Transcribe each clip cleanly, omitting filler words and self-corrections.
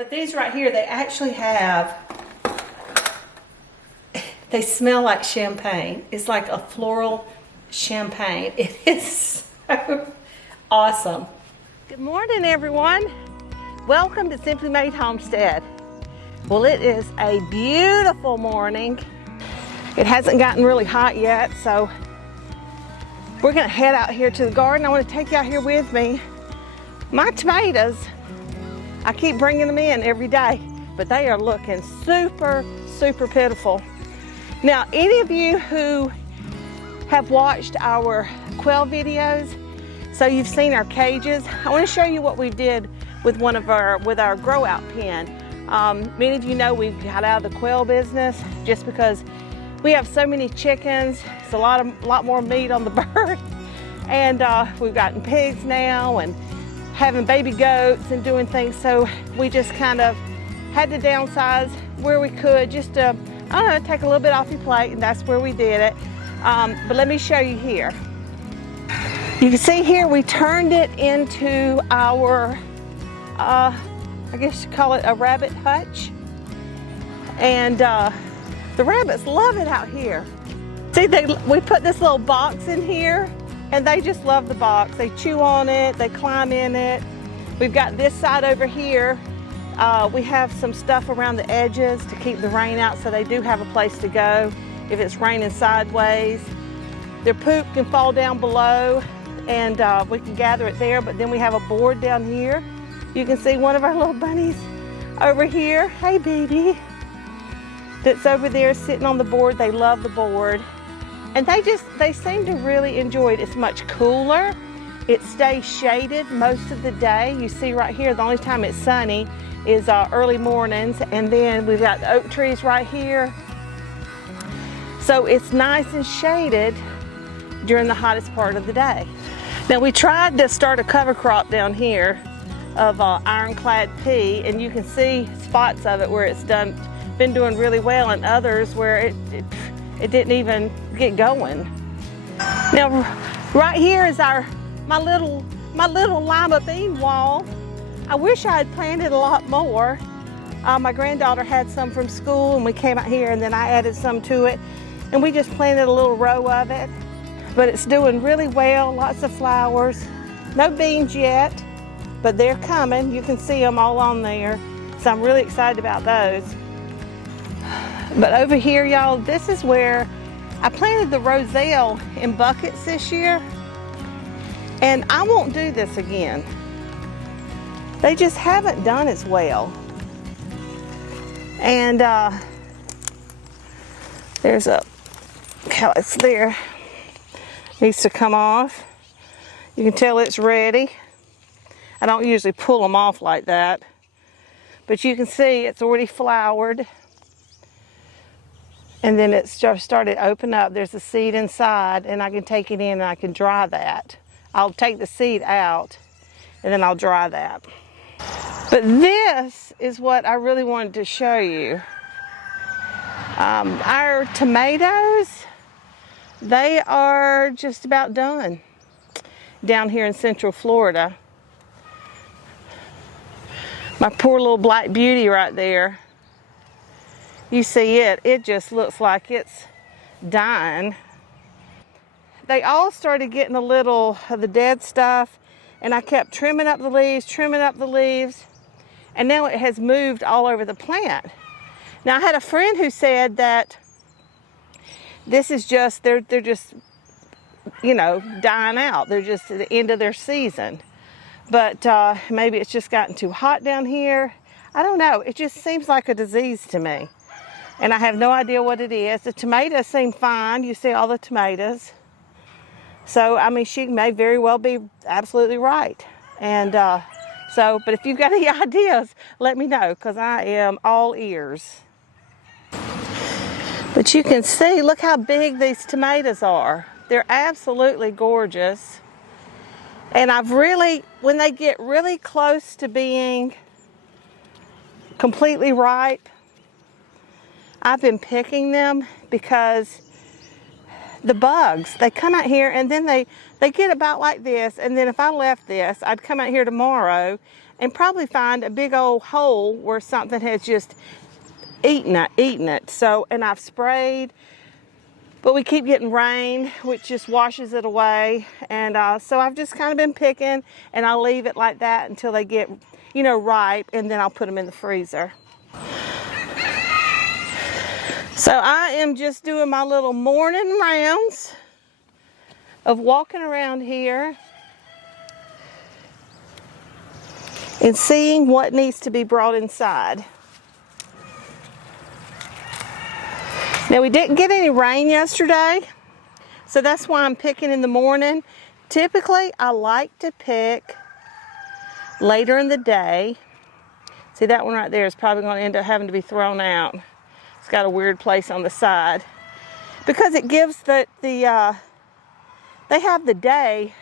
But these right here, they actually have, they smell like champagne. It's like a floral champagne. It is so awesome. Good morning, everyone. Welcome to Simply Made Homestead. Well, it is a beautiful morning. It hasn't gotten really hot yet, so we're gonna head out here to the garden. I want to take you out here with me. My tomatoes, I keep bringing them in every day, but they are looking super, super pitiful. Now, any of you who have watched our quail videos, so you've seen our cages, I want to show you what we did with our grow out pen. Many of you know we've got out of the quail business just because we have so many chickens. It's a lot more meat on the bird, and we've gotten pigs now and having baby goats and doing things. So we just kind of had to downsize where we could, just to, I don't know, take a little bit off your plate, and that's where we did it. But let me show you here. You can see here we turned it into our, I guess you call it a rabbit hutch. And the rabbits love it out here. See, we put this little box in here, and they just love the box. They chew on it, they climb in it. We've got this side over here. We have some stuff around the edges to keep the rain out, so they do have a place to go if it's raining sideways. Their poop can fall down below, and we can gather it there, but then we have a board down here. You can see one of our little bunnies over here. Hey, baby. That's over there sitting on the board. They love the board. And they seem to really enjoy it. It's much cooler. It stays shaded most of the day. You see right here, the only time it's sunny is early mornings. And then we've got the oak trees right here. So it's nice and shaded during the hottest part of the day. Now, we tried to start a cover crop down here of ironclad pea, and you can see spots of it where it's been doing really well, and others where it didn't even get going. Now, right here is my little lima bean wall. I wish I had planted a lot more. My granddaughter had some from school, and we came out here, and then I added some to it, and we just planted a little row of it. But it's doing really well, lots of flowers. No beans yet, but they're coming. You can see them all on there. So I'm really excited about those. But over here, y'all, this is where I planted the roselle in buckets this year. And I won't do this again. They just haven't done as well. And there's a calyx there. Needs to come off. You can tell it's ready. I don't usually pull them off like that, but you can see it's already flowered. And then it's just started to open up. There's a seed inside, and I can take it in and I can dry that. I'll take the seed out and then I'll dry that. But this is what I really wanted to show you. Our tomatoes, they are just about done down here in Central Florida. My poor little black beauty right there. You see it just looks like it's dying. They all started getting a little of the dead stuff, and I kept trimming up the leaves, and now it has moved all over the plant. Now, I had a friend who said that this is just, they're just, you know, dying out. They're just at the end of their season. But maybe it's just gotten too hot down here. I don't know. It just seems like a disease to me. And I have no idea what it is. The tomatoes seem fine. You see all the tomatoes. So, I mean, she may very well be absolutely right. And but if you've got any ideas, let me know, because I am all ears. But you can see, look how big these tomatoes are. They're absolutely gorgeous. And when they get really close to being completely ripe, I've been picking them, because the bugs, they come out here and then they get about like this, and then if I left this, I'd come out here tomorrow and probably find a big old hole where something has just eaten it. So, and I've sprayed, but we keep getting rain, which just washes it away. And so I've just kind of been picking, and I'll leave it like that until they get, you know, ripe, and then I'll put them in the freezer. So I am just doing my little morning rounds of walking around here and seeing what needs to be brought inside. Now, we didn't get any rain yesterday, so that's why I'm picking in the morning. Typically, I like to pick later in the day. See, that one right there is probably going to end up having to be thrown out. It's got a weird place on the side. Because it gives they have the day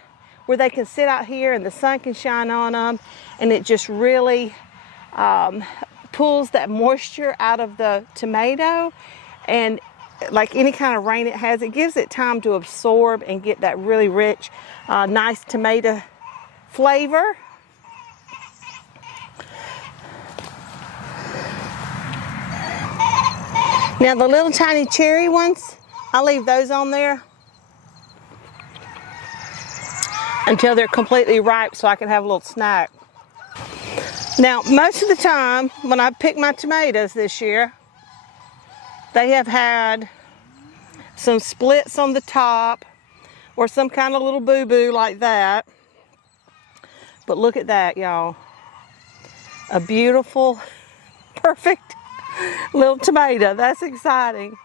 where they can sit out here and the sun can shine on them, and it just really pulls that moisture out of the tomato. And like any kind of rain it has, it gives it time to absorb and get that really rich, nice tomato flavor. Now the little tiny cherry ones, I'll leave those on there until they're completely ripe so I can have a little snack. Now, most of the time when I pick my tomatoes this year, they have had some splits on the top or some kind of little boo-boo like that. But look at that, y'all. A beautiful, perfect little tomato. That's exciting.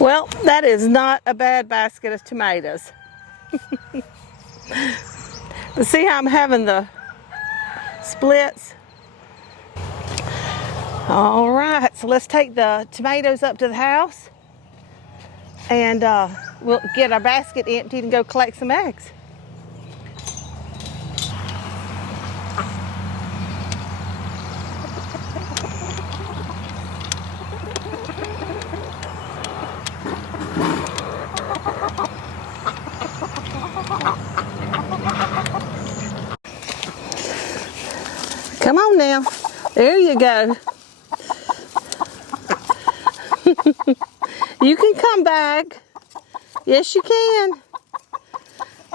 Well, that is not a bad basket of tomatoes. But see how I'm having the splits? All right, so let's take the tomatoes up to the house, and we'll get our basket emptied and go collect some eggs. Come on now. There you go. You can come back. Yes, you can.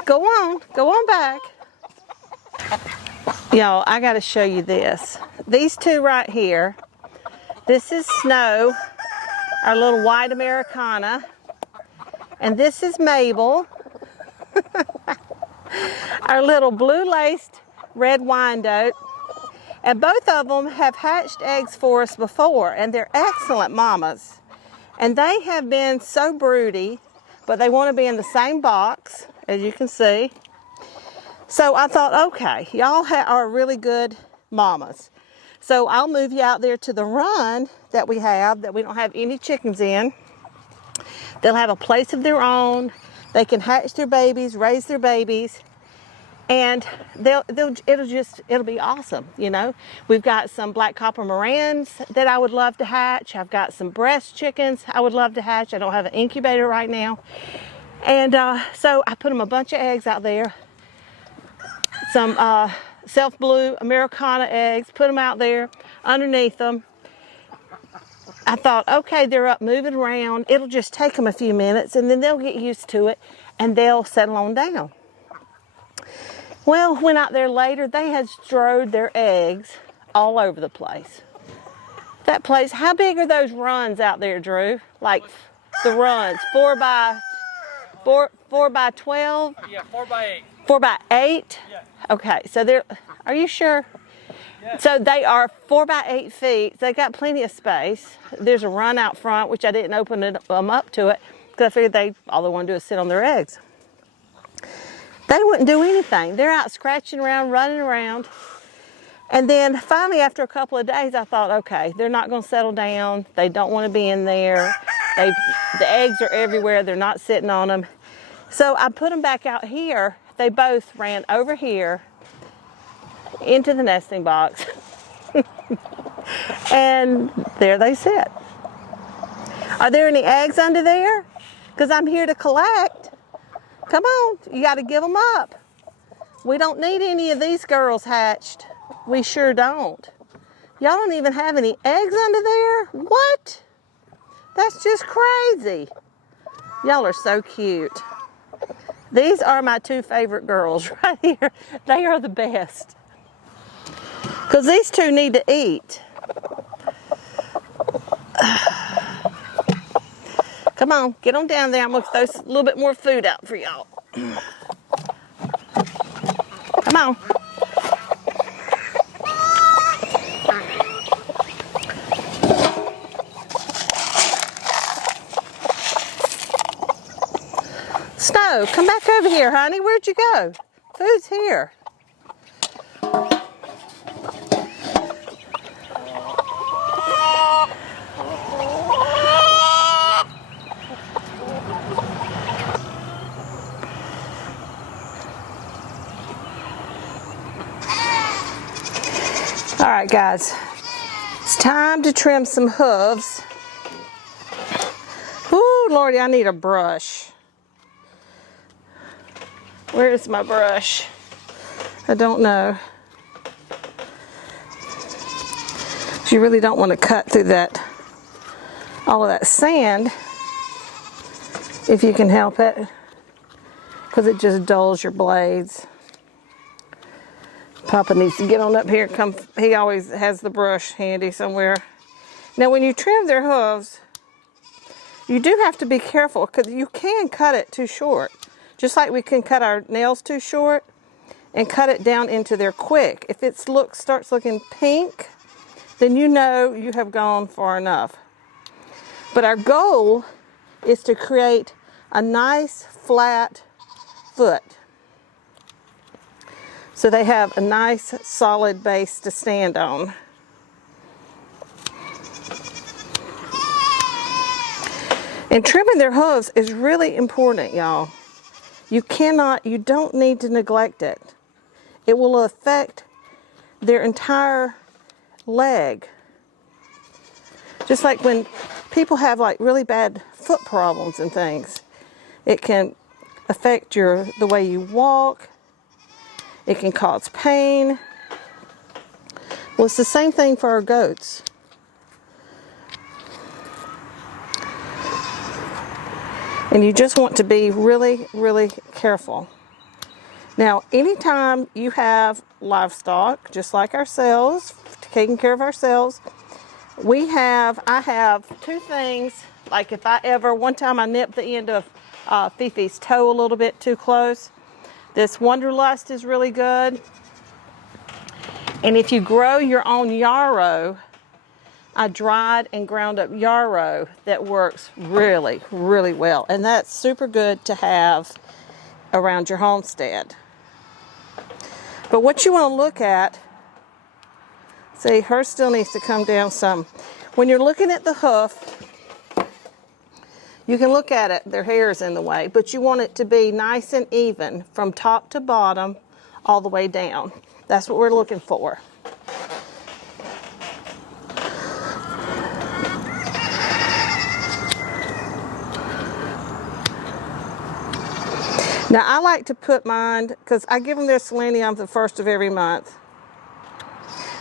Go on back. Y'all, I got to show you this. These two right here. This is Snow, our little white Americana. And this is Mabel, our little blue-laced red Wyandotte. And both of them have hatched eggs for us before, and they're excellent mamas. And they have been so broody, but they want to be in the same box, as you can see. So I thought, okay, y'all are really good mamas. So I'll move you out there to the run that we don't have any chickens in. They'll have a place of their own. They can hatch their babies, raise their babies, and it'll be awesome, you know. We've got some black copper Marians that I would love to hatch. I've got some breast chickens I would love to hatch. I don't have an incubator right now. And so I put them a bunch of eggs out there. Some self-blue Americana eggs, put them out there underneath them. I thought, okay, they're up moving around. It'll just take them a few minutes, and then they'll get used to it, and they'll settle on down. Well, went out there later, they had strewed their eggs all over the place. That place, how big are those runs out there, Drew? Like the runs, 4 by 12? Yeah, 4 by 8. 4 by 8? Yeah. Okay, so they're, are you sure? Yeah. So they are 4 by 8 feet. They got plenty of space. There's a run out front, which I didn't open them up to it because I figured all they want to do is sit on their eggs. They wouldn't do anything. They're out scratching around, running around. And then finally, after a couple of days, I thought, okay, they're not going to settle down. They don't want to be in there. The eggs are everywhere. They're not sitting on them. So I put them back out here. They both ran over here into the nesting box. And there they sit. Are there any eggs under there? Because I'm here to collect. Come on, you got to give them up. We don't need any of these girls hatched. We sure don't. Y'all don't even have any eggs under there? What? That's just crazy. Y'all are so cute. These are my two favorite girls right here. They are the best. Because these two need to eat. Come on, get on down there. I'm going to throw a little bit more food out for y'all. Come on. Snow, come back over here, honey. Where'd you go? Food's here. All right, guys, it's time to trim some hooves. Ooh, Lordy, I need a brush. Where is my brush? I don't know. You really don't want to cut through that, all of that sand, if you can help it, because it just dulls your blades. Papa needs to get on up here. Come, he always has the brush handy somewhere. Now, when you trim their hooves, you do have to be careful because you can cut it too short. Just like we can cut our nails too short and cut it down into there quick. If it starts looking pink, then you know you have gone far enough. But our goal is to create a nice flat foot, so they have a nice solid base to stand on. And trimming their hooves is really important, y'all. You don't need to neglect it. It will affect their entire leg. Just like when people have like really bad foot problems and things, it can affect the way you walk. It can cause pain. Well, it's the same thing for our goats. And you just want to be really, really careful. Now, anytime you have livestock, just like ourselves, taking care of ourselves, I have two things. Like if one time I nipped the end of Fifi's toe a little bit too close. This Wanderlust is really good. And if you grow your own yarrow, I dried and ground up yarrow that works really, really well. And that's super good to have around your homestead. But what you want to look at, see, hers still needs to come down some. When you're looking at the hoof, you can look at it, their hair is in the way, but you want it to be nice and even from top to bottom all the way down. That's what we're looking for. Now, I like to put mine, because I give them their selenium the first of every month.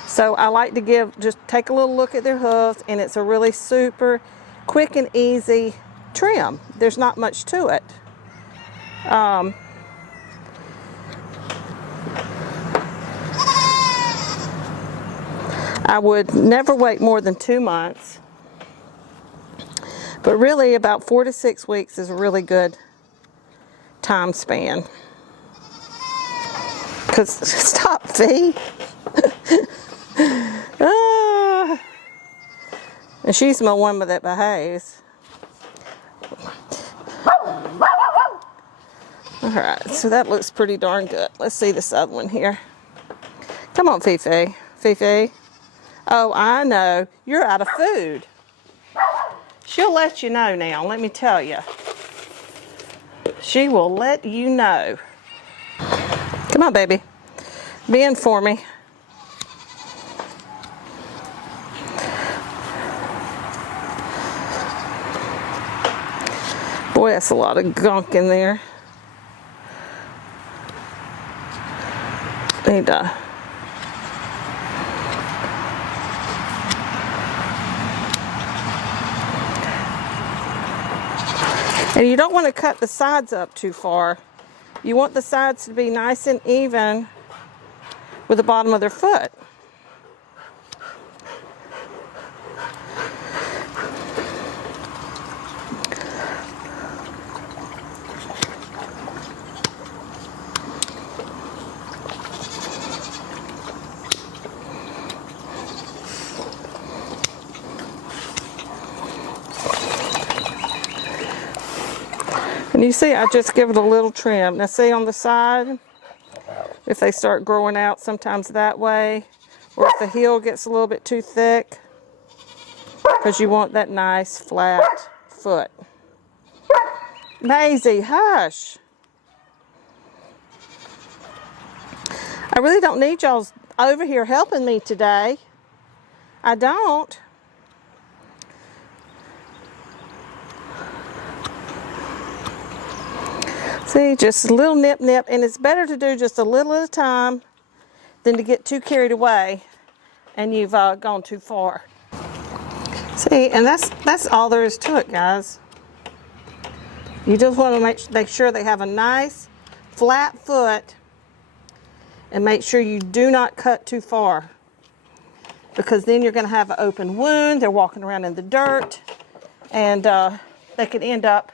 So I like to just take a little look at their hooves, and it's a really super quick and easy trim. There's not much to it. I would never wait more than 2 months, but really about 4 to 6 weeks is a really good time span. Because stop, Fee. And she's my one that behaves. Alright, so that looks pretty darn good. Let's see this other one here. Come on, Fifi. Fifi. Oh, I know. You're out of food. She'll let you know now, let me tell you. She will let you know. Come on, baby. Bend for me. Boy, that's a lot of gunk in there. need to. And you don't want to cut the sides up too far. You want the sides to be nice and even with the bottom of their foot. And you see, I just give it a little trim. Now see on the side, if they start growing out sometimes that way, or if the heel gets a little bit too thick, because you want that nice flat foot. Maisie, hush. I really don't need y'all over here helping me today. I don't. See, just a little nip, and it's better to do just a little at a time than to get too carried away and you've gone too far. See, and that's all there is to it, guys. You just want to make sure they have a nice flat foot, and make sure you do not cut too far, because then you're going to have an open wound. They're walking around in the dirt, and they could end up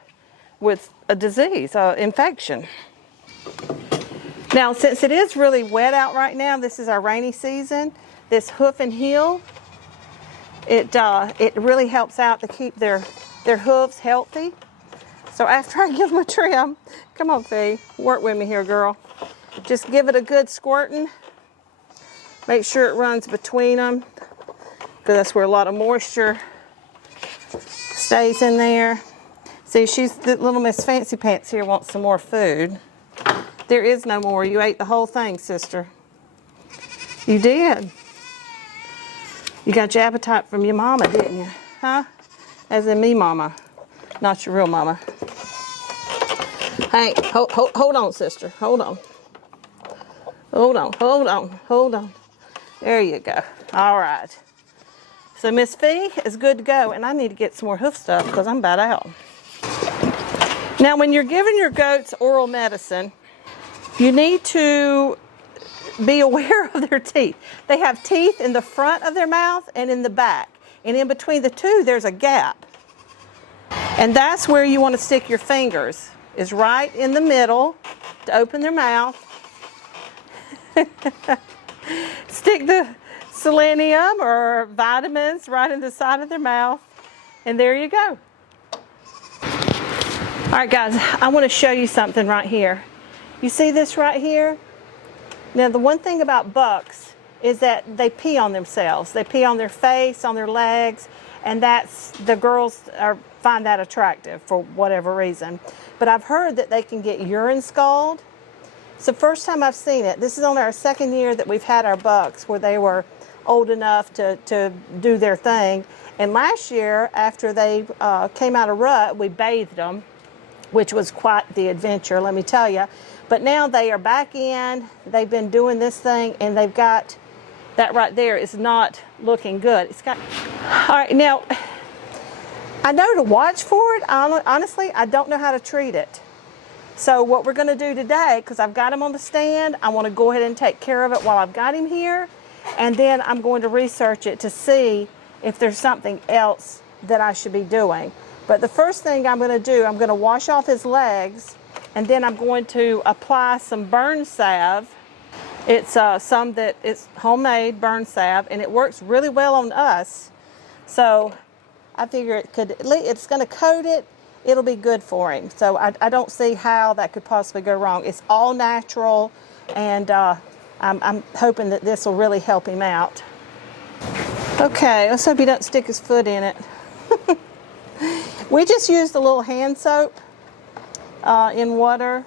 with a disease, infection. Now, since it is really wet out right now, this is our rainy season, this hoof and heel, it really helps out to keep their hooves healthy. So after I give them a trim, come on, Fee, work with me here, girl. Just give it a good squirting. Make sure it runs between them, because that's where a lot of moisture stays in there. See, the little Miss Fancy Pants here wants some more food. There is no more. You ate the whole thing, sister. You did. You got your appetite from your mama, didn't you? Huh? As in me mama, not your real mama. Hey, hold on, sister. Hold on. Hold on. There you go. All right. So Miss Fee is good to go, and I need to get some more hoof stuff because I'm about out. Now, when you're giving your goats oral medicine, you need to be aware of their teeth. They have teeth in the front of their mouth and in the back. And in between the two, there's a gap. And that's where you want to stick your fingers, is right in the middle to open their mouth. Stick the selenium or vitamins right in the side of their mouth. And there you go. All right, guys, I want to show you something right here. You see this right here? Now, the one thing about bucks is that they pee on themselves. They pee on their face, on their legs, and the girls find that attractive for whatever reason. But I've heard that they can get urine scald. It's the first time I've seen it. This is only our second year that we've had our bucks where they were old enough to do their thing. And last year, after they came out of rut, we bathed them, which was quite the adventure, let me tell you. But now they are back in. They've been doing this thing, and they've got that right there is not looking good. It's got. All right, now I know to watch for it. Honestly, I don't know how to treat it. So what we're going to do today, because I've got him on the stand, I want to go ahead and take care of it while I've got him here, and then I'm going to research it to see if there's something else that I should be doing. But the first thing I'm going to do, I'm going to wash off his legs, and then I'm going to apply some burn salve. It's it's homemade burn salve, and it works really well on us. So I figure it's going to coat it. It'll be good for him. So I don't see how that could possibly go wrong. It's all natural, and I'm hoping that this will really help him out. Okay, let's hope he doesn't stick his foot in it. We just used a little hand soap in water,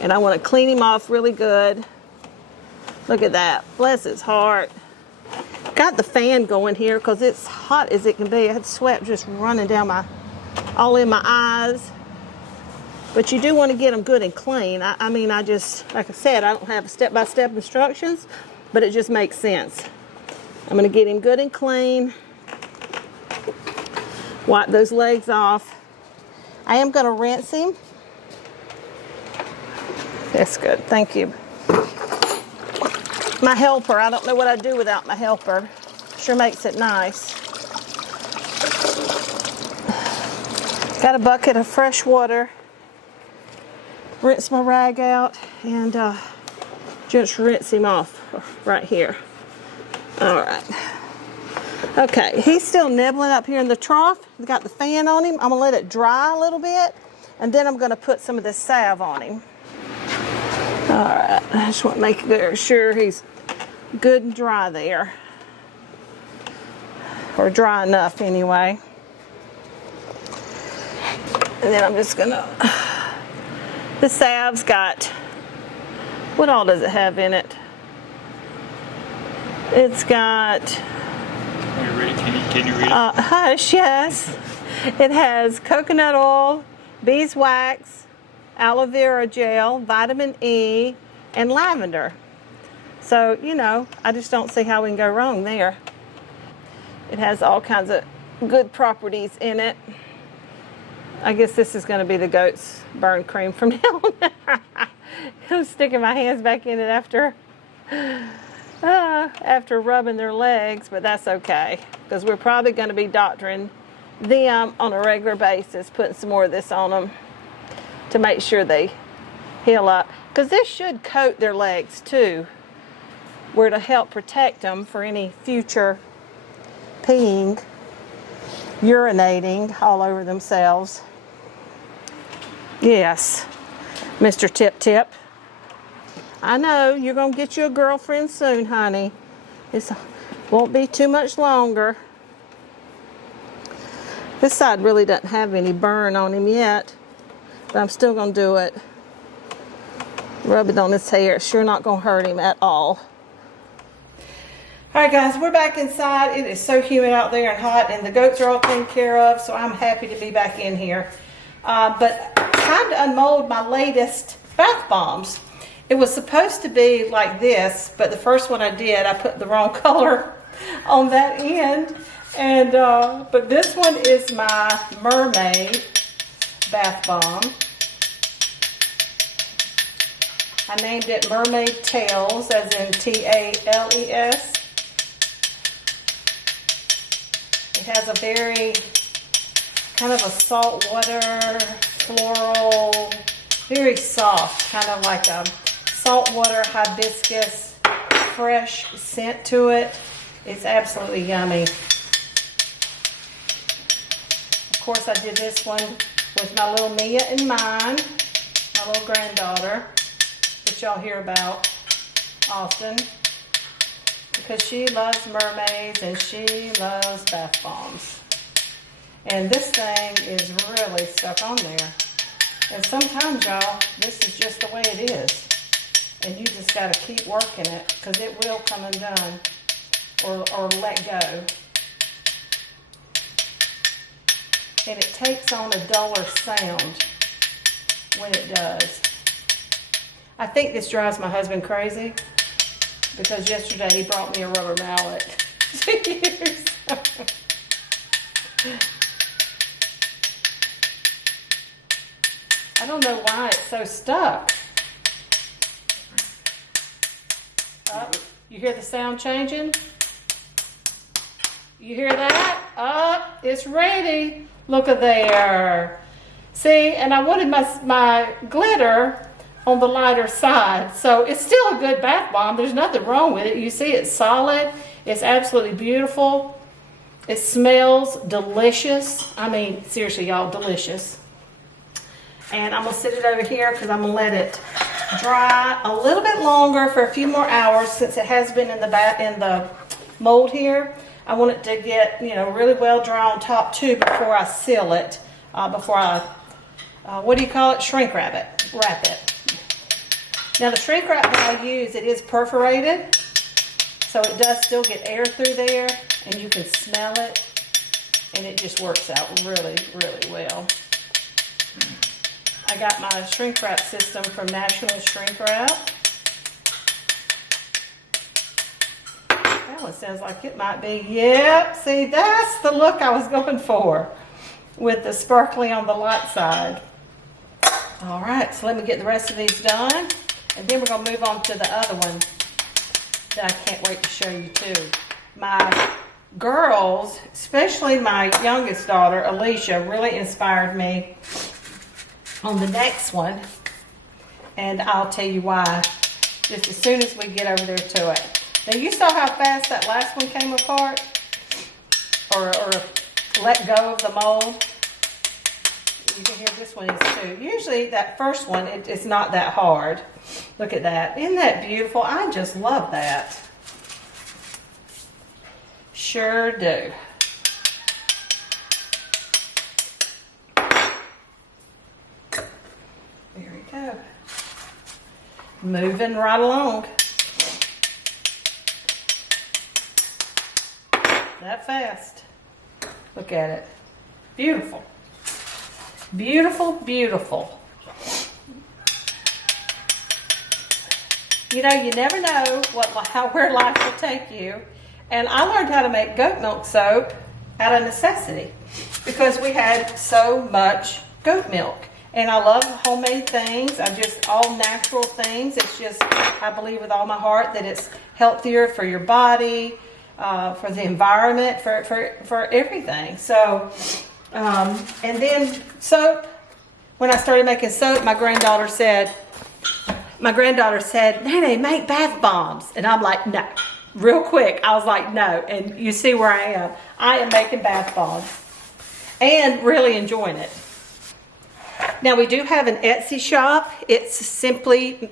and I want to clean him off really good. Look at that. Bless his heart. Got the fan going here because it's hot as it can be. I had sweat just running down all in my eyes. But you do want to get them good and clean. I mean, I just, like I said, I don't have step-by-step instructions, but it just makes sense. I'm going to get him good and clean. Wipe those legs off. I am going to rinse him. That's good. Thank you. My helper, I don't know what I'd do without my helper. Sure makes it nice. Got a bucket of fresh water. Rinse my rag out and just rinse him off right here. All right. Okay, he's still nibbling up here in the trough. We've got the fan on him. I'm gonna let it dry a little bit, and then I'm gonna put some of this salve on him. All right, I just want to make sure he's good and dry there. Or dry enough anyway. And then I'm just gonna, the salve's got, what all does it have in it? It's got, can you read it? Hush, yes. It has coconut oil, beeswax, aloe vera gel, vitamin E, and lavender. So, you know, I just don't see how we can go wrong there. It has all kinds of good properties in it. I guess this is going to be the goat's burn cream from now on. I'm sticking my hands back in it after rubbing their legs, but that's okay, because we're probably going to be doctoring them on a regular basis, putting some more of this on them to make sure they heal up. Because this should coat their legs too, where to help protect them for any future peeing, urinating all over themselves. Yes, Mr. Tip Tip. I know you're going to get you a girlfriend soon, honey. It won't be too much longer. This side really doesn't have any burn on him yet, but I'm still going to do it. Rub it on his hair. It's sure not going to hurt him at all. All right, guys, we're back inside. It is so humid out there and hot, and the goats are all taken care of, so I'm happy to be back in here. But time to unmold my latest bath bombs. It was supposed to be like this, but the first one I did, I put the wrong color on that end. And but this one is my mermaid bath bomb. I named it Mermaid Tails, as in T-A-L-E-S. It has a very kind of a saltwater, floral, very soft, kind of like a saltwater hibiscus, fresh scent to it. It's absolutely yummy. Of course, I did this one with my little Mia in mind, my little granddaughter, that y'all hear about often, because she loves mermaids and she loves bath bombs. And this thing is really stuck on there. And sometimes, y'all, this is just the way it is. And you just got to keep working it, because it will come undone or let go. And it takes on a duller sound when it does. I think this drives my husband crazy, because yesterday he brought me a rubber mallet to use. I don't know why it's so stuck. You hear the sound changing? You hear that? It's ready. Look at there. See, and I wanted my glitter on the lighter side. So it's still a good bath bomb. There's nothing wrong with it. You see, it's solid. It's absolutely beautiful. It smells delicious. I mean, seriously, y'all, delicious. And I'm going to sit it over here because I'm going to let it dry a little bit longer for a few more hours, since it has been in the mold here. I want it to get, you know, really well dry on top too before I seal it, before I, what do you call it? Shrink wrap it. Now the shrink wrap that I use, it is perforated, so it does still get air through there, and you can smell it, and it just works out really, really well. I got my shrink wrap system from National Shrink Wrap. That one sounds like it might be. Yep, see, that's the look I was going for with the sparkly on the light side. All right, so let me get the rest of these done. And then we're going to move on to the other one that I can't wait to show you too. My girls, especially my youngest daughter, Alicia, really inspired me on the next one. And I'll tell you why just as soon as we get over there to it. Now you saw how fast that last one came apart? Or let go of the mold. You can hear this one is too. Usually that first one, it's not that hard. Look at that. Isn't that beautiful? I just love that. Sure do. There we go. Moving right along. That fast. Look at it. Beautiful. Beautiful, beautiful. You know, you never know where life will take you. And I learned how to make goat milk soap out of necessity because we had so much goat milk. And I love homemade things. I just, all natural things. It's just, I believe with all my heart that it's healthier for your body, for the environment, for everything. So, and then soap, when I started making soap, my granddaughter said, Nene, make bath bombs. And I'm like, no. Real quick, I was like, no. And you see where I am. I am making bath bombs and really enjoying it. Now, we do have an Etsy shop. It's simply,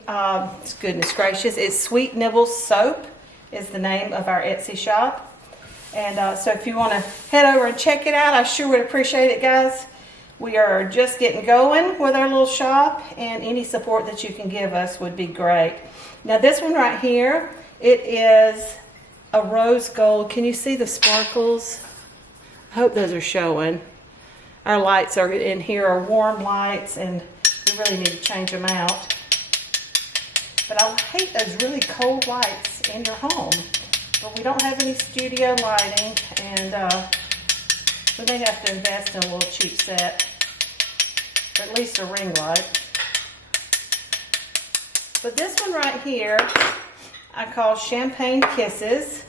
goodness gracious, it's Sweet Nibbles Soap is the name of our Etsy shop. And so if you want to head over and check it out, I sure would appreciate it, guys. We are just getting going with our little shop, and any support that you can give us would be great. Now, this one right here, it is a rose gold. Can you see the sparkles? I hope those are showing. Our lights are in here are warm lights, and we really need to change them out. But I hate those really cold lights in your home. But we don't have any studio lighting, and we may have to invest in a little cheap set, or at least a ring light. But this one right here, I call Champagne Kisses,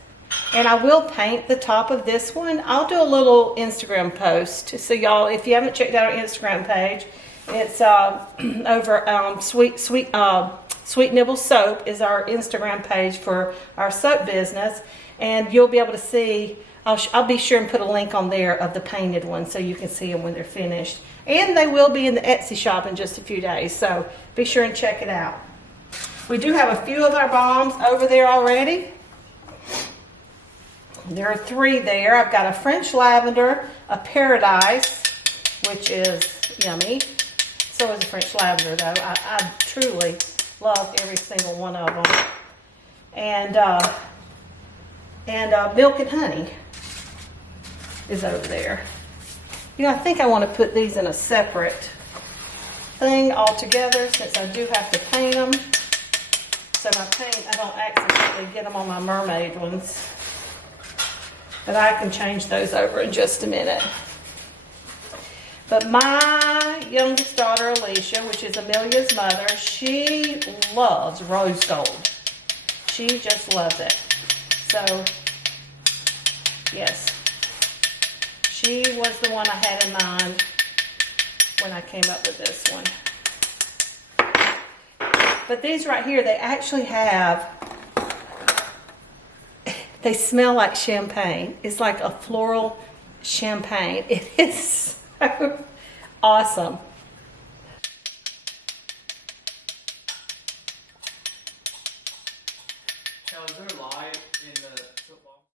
and I will paint the top of this one. I'll do a little Instagram post, so y'all, if you haven't checked out our Instagram page, it's over Sweet Nibble Soap is our Instagram page for our soap business, and you'll be able to see. I'll be sure and put a link on there of the painted ones so you can see them when they're finished. And they will be in the Etsy shop in just a few days, so be sure and check it out. We do have a few of our bombs over there already. There are 3 there. I've got a French Lavender, a Paradise, which is yummy. So is a French Lavender, though. I truly love every single one of them. And Milk and Honey is over there. You know, I think I want to put these in a separate thing altogether since I do have to paint them. So my paint, I don't accidentally get them on my mermaid ones. But I can change those over in just a minute. But my youngest daughter, Alicia, which is Amelia's mother, she loves rose gold. She just loves it. So, yes. She was the one I had in mind when I came up with this one. But these right here, they actually have, they smell like champagne. It's like a floral champagne. It is so awesome.